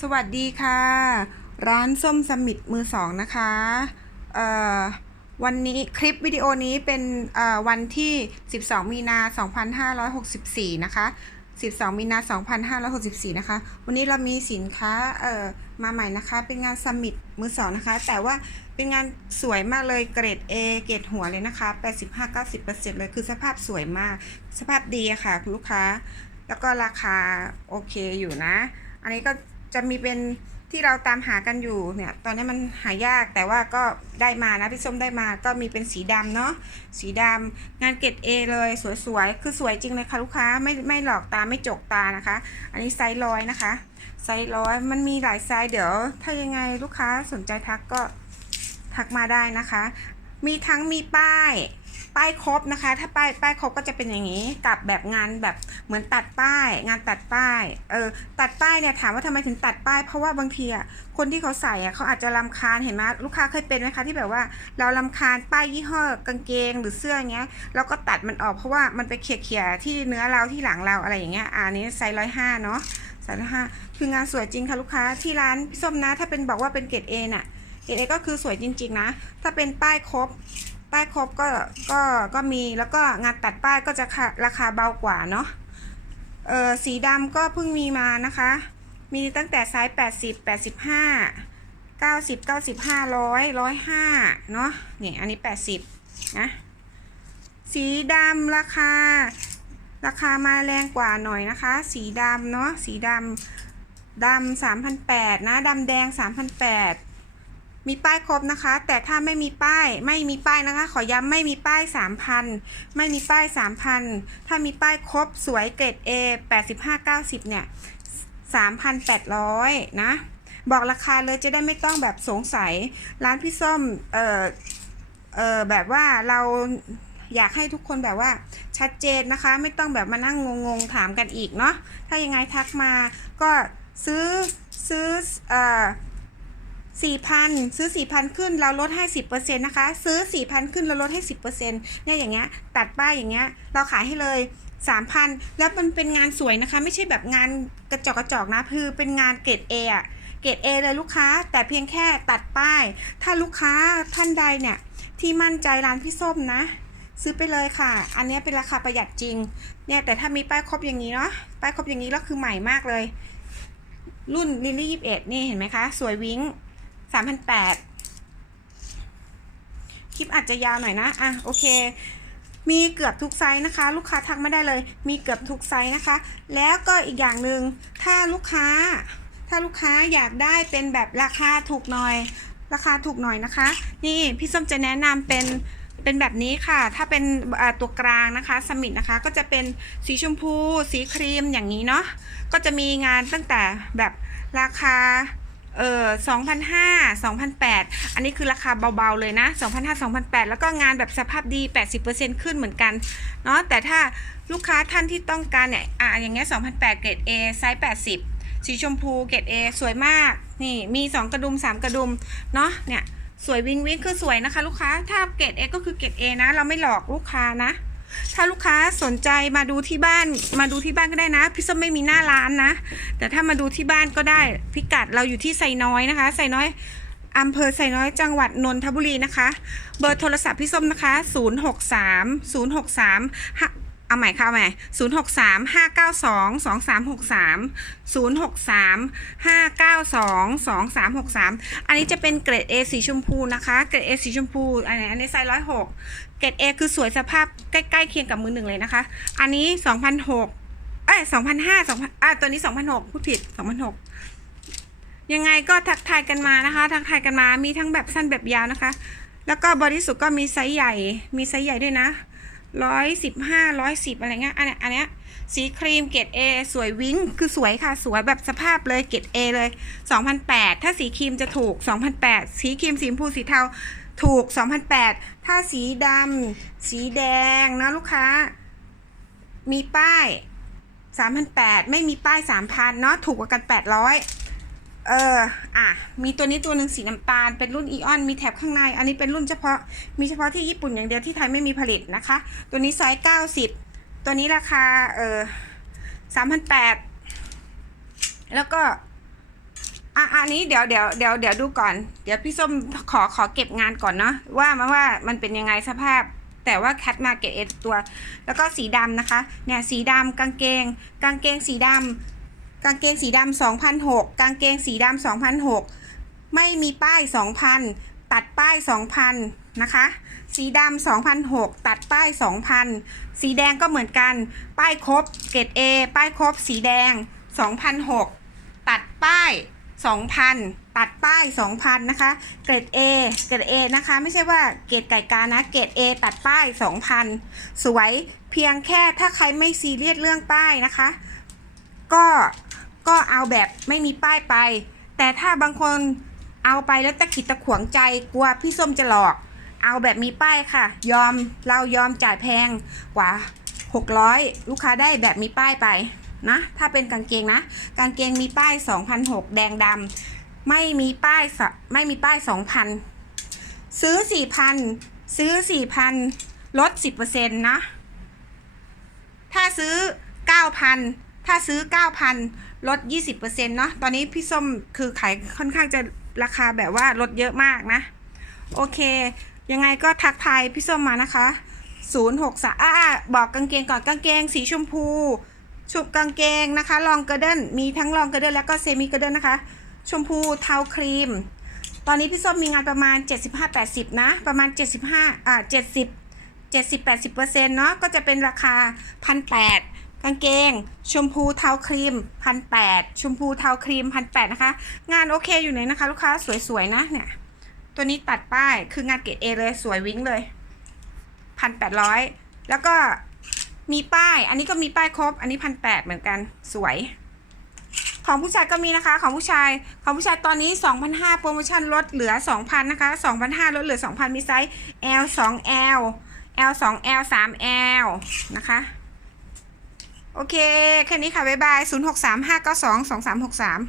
สวัสดีค่ะ ร้านส้มสมิธมือสองนะคะเออวันนี้คลิปวิดีโอนี้เป็นเอ่อวันที่ 12 มีนา 2564 นะคะ 12 มีนา 2564 นะคะ วันนี้เรามีสินค้าเอ่อมาใหม่นะคะ เป็นงานสมิธมือสองนะคะ แต่ว่าเป็นงานสวยมากเลยเกรด A เกรดหัวเลยนะคะ 85-90%เลยคือสภาพสวยมาก สภาพดีะค่ะ ลูกค้า แล้วก็ราคาโอเคอยู่นะ อันนี้ก็ จะมีเป็นที่เราตามหากันอยู่เนี่ย ตอนนี้มันหายากแต่ว่าก็ได้มานะพี่ส้มได้มาก็มีเป็นสีดำเนาะสีดำงานเกรด A เลยสวยๆ คือสวยจริงเลยค่ะลูกค้าไม่ไม่หลอกตาไม่จกตานะคะ อันนี้ไซส์ร้อยนะคะ ไซส์ร้อยมันมีหลายไซส์เดี๋ยว ถ้ายังไงลูกค้าสนใจทักก็ทักมาได้นะคะ มีทั้งมีป้าย ป้ายครบนะคะ ถ้าป้ายป้ายครบก็จะเป็นอย่างนี้ กับแบบงานแบบเหมือนตัดป้าย งานตัดป้ายเออตัดป้ายเนี่ยถามว่าทำไมถึงตัดป้าย เพราะว่าบางทีอะคนที่เขาใส่อะเขาอาจจะรำคาญเห็นไหมลูกค้าเคยเป็นไหมคะที่แบบว่าเรารำคาญป้ายยี่ห้อกางเกงหรือเสื้อเงี้ยแล้วก็ตัดมันออกเพราะว่ามันไปเขี่ยๆที่เนื้อเราที่หลังเราอะไรอย่างเงี้ยอันนี้ไซส์ร้อยห้าเนาะส์ร้อยห้าคืองานสวยจริงค่ะลูกค้าที่ร้านพี่ส้มนะ ถ้าเป็นบอกว่าเป็นเกรดเอน่ะเกรดเอก็คือสวยจริง ๆ นะ ถ้าเป็นป้ายครบ ป้ายครบก็ก็ก็มีแล้วก็งานตัดป้ายก็จะราคาเบากว่าเนาะเออสีดำก็เพิ่งมีมานะคะ มีตั้งแต่ไซส์ 80 85 90 95 100 105เนาะนี่อันนี้ 80นะสีดำราคา ราคามาแรงกว่าหน่อยนะคะ สีดำเนาะสีดำดำ3,800นะดำแดง3,800 มีป้ายครบนะคะ แต่ถ้าไม่มีป้ายไม่มีป้ายนะคะ ขอย้ำไม่มีป้าย 3,000 ไม่มีป้าย 3,000 ถ้ามีป้ายครบสวยเกรด A 85 90 เนี่ย 3,800 นะ บอกราคาเลยจะได้ไม่ต้องแบบสงสัย ร้านพี่ส้ม เออเออแบบว่าเราอยากให้ทุกคนแบบว่าชัดเจนนะคะ ไม่ต้องแบบมานั่งงงๆถามกันอีกเนาะถ้ายังไงทักมาก็ซื้อซื้อเอ่อ สี่พันซื้อสี่พันขึ้นเราลดให้สิบเปอร์เซ็นต์นะคะ ซื้อสี่พันขึ้นเราลดให้สิบเปอร์เซ็นต์เนี่ยอย่างเงี้ยตัดป้ายอย่างเงี้ยเราขายให้เลยสามพันแล้วมันเป็นงานสวยนะคะ ไม่ใช่แบบงานกระจอกกระจอกนะคือเป็นงานเกรดเออะเกรดเอเลยลูกค้า แต่เพียงแค่ตัดป้าย ถ้าลูกค้าท่านใดเนี่ย ที่มั่นใจร้านพี่ส้มนะ ซื้อไปเลยค่ะ อันนี้เป็นราคาประหยัดจริง เนี่ยแต่ถ้ามีป้ายครบอย่างนี้เนาะป้ายครบอย่างนี้แล้วคือใหม่มากเลย รุ่นลิลลี่ยี่สิบเอ็ดนี่เห็นไหมคะ สวยวิ้ง สามพันแปดคลิปอาจจะยาวหน่อยนะ อะ โอเค มีเกือบทุกไซส์นะคะ ลูกค้าทักไม่ได้เลย มีเกือบทุกไซส์นะคะ แล้วก็อีกอย่างหนึ่งถ้าลูกค้า ถ้าลูกค้าอยากได้เป็นแบบราคาถูกหน่อย ราคาถูกหน่อยนะคะ นี่พี่ส้มจะแนะนำเป็นเป็นแบบนี้ค่ะ ถ้าเป็นตัวกลางนะคะสมิธนะคะ ก็จะเป็นสีชมพู สีครีมอย่างนี้เนาะ ก็จะมีงานตั้งแต่แบบราคา เออสองพันห้าสองพันแปดอันนี้คือราคาเบาๆเลยนะสองพันห้าสองพันแปดแล้วก็งานแบบสภาพดีแปดสิบเปอร์เซ็นขึ้นเหมือนกัน เนาะ แต่ถ้าลูกค้าท่านที่ต้องการเนี่ย อะอย่างเงี้ยสองพันแปดเกรด A ไซส์แปดสิบสีชมพูเกรด A สวยมาก นี่มีสองกระดุมสามกระดุม เนาะ เนี่ย สวยวิงวิงคือสวยนะคะ ลูกค้า ถ้าเกรด A ก็คือเกรด A นะ เราไม่หลอกลูกค้านะ ถ้าลูกค้าสนใจมาดูที่บ้านมาดูที่บ้านก็ได้นะ พี่ส้มไม่มีหน้าร้านนะ แต่ถ้ามาดูที่บ้านก็ได้ พิกัดเราอยู่ที่ไซน้อยนะคะ ไซน้อยอำเภอไซน้อยจังหวัดนนทบุรีนะคะ เบอร์โทรศัพท์พี่ส้มนะคะ 063 063ห้า เอาใหม่ค่ะเอาใหม่063 592 2363 063 592 2363อันนี้จะเป็นเกรด A สีชมพูนะคะ เกรด A สีชมพู อันนี้อันนี้ไซส์106เกรด A คือสวยสภาพใกล้ๆเคียงกับมือหนึ่งเลยนะคะ อันนี้2,006เอ้ย2,005 2,000อะตัวนี้2,006พูดผิด2,006ยังไงก็ทักทายกันมานะคะ ทักทายกันมามีทั้งแบบสั้นแบบยาวนะคะ แล้วก็บริสุทธิ์ก็มีไซส์ใหญ่ มีไซส์ใหญ่ด้วยนะ ร้อยสิบห้าร้อยสิบอะไรเงี้ยอันเนี้ยอันเนี้ยสีครีมเกรด A สวยวิ้งคือสวยค่ะ สวยแบบสภาพเลยเกรด A เลย 2,008 ถ้าสีครีมจะถูก 2,008 สีครีมสีชมพูสีเทาถูก 2,008 ถ้าสีดำสีแดงนะลูกค้า มีป้าย3,008ไม่มีป้าย 3,000 เนาะถูกกว่ากัน 800 เอออะ มีตัวนี้ตัวหนึ่งสีน้ำตาล เป็นรุ่นอีออน มีแถบข้างใน อันนี้เป็นรุ่นเฉพาะ มีเฉพาะที่ญี่ปุ่นอย่างเดียวที่ไทยไม่มีผลิตนะคะ ตัวนี้ไซส์เก้าสิบตัวนี้ราคา เออสามพันแปดแล้วก็ อะ อันนี้เดี๋ยวเดี๋ยวเดี๋ยวเดี๋ยวดูก่อน เดี๋ยวพี่ส้มขอขอเก็บงานก่อนเนาะ ว่ามาว่ามันเป็นยังไงสภาพ แต่ว่าแคัดมาเกตเอตัว แล้วก็สีดำนะคะ เนี่ยสีดำกางเกง กางเกงสีดำ กางเกงสีดำสองพันหกกางเกงสีดำสองพันหกไม่มีป้ายสองพันตัดป้ายสองพันนะคะ สีดำสองพันหกตัดป้ายสองพันสีแดงก็เหมือนกัน ป้ายครบ เกรด A ป้ายครบ สีแดงสองพันหกตัดป้ายสองพันตัดป้ายสองพันนะคะ เกรด A เกรด A นะคะ ไม่ใช่ว่าเกรดไก่กานะ เกรด A ตัดป้ายสองพันสวย เพียงแค่ถ้าใครไม่ซีเรียสเรื่องป้ายนะคะ ก็ ก็เอาแบบไม่มีป้ายไป แต่ถ้าบางคนเอาไปแล้วตะขิดตะขวงใจกลัวพี่ส้มจะหลอก เอาแบบมีป้ายค่ะ ยอมเรายอมจ่ายแพงกว่า 600 ลูกค้าได้แบบมีป้ายไปนะถ้าเป็นกางเกงนะ กางเกงมีป้าย 2,006 แดงดำไม่มีป้ายสไม่มีป้าย 2,000 ซื้อ 4,000 ซื้อ 4,000 ลด 10%นะ ถ้าซื้อ 9,000 ถ้าซื้อ 9,000 ลด 20%เนาะตอนนี้พี่ส้มคือขายค่อนข้างจะราคาแบบว่าลดเยอะมากนะ โอเค ยังไงก็ทักทายพี่ส้มมานะคะ 063อ่าบอกกางเกงก่อนกางเกงสีชมพู ชุบกางเกงนะคะลองกระเดินมีทั้งลองกระเดินแล้วก็เซมิกระเดินนะคะ ชมพูเทาครีม ตอนนี้พี่ส้มมีงานประมาณ 75-80 นะ ประมาณ 75อ่า70 70-80%เนาะก็จะเป็นราคา 1,800 กางเกง ชมพูเทาครีม1,800ชมพูเทาครีม1,800นะคะ งานโอเคอยู่ไหนนะคะ ลูกค้าสวยๆนะเนี่ย ตัวนี้ตัดป้ายคืองานเกรดเอเลยสวยวิ่งเลย1,800แล้วก็มีป้าย อันนี้ก็มีป้ายครบ อันนี้1,800เหมือนกันสวย ของผู้ชายก็มีนะคะ ของผู้ชาย ของผู้ชายตอนนี้ 2,500โปรโมชั่นลดเหลือ 2,000 นะคะ 2,500 ลดเหลือ 2,000 มีไซส์ L 2 L L 2 L 3 L นะคะ โอเค แค่นี้ค่ะ บ๊ายบาย 0635922363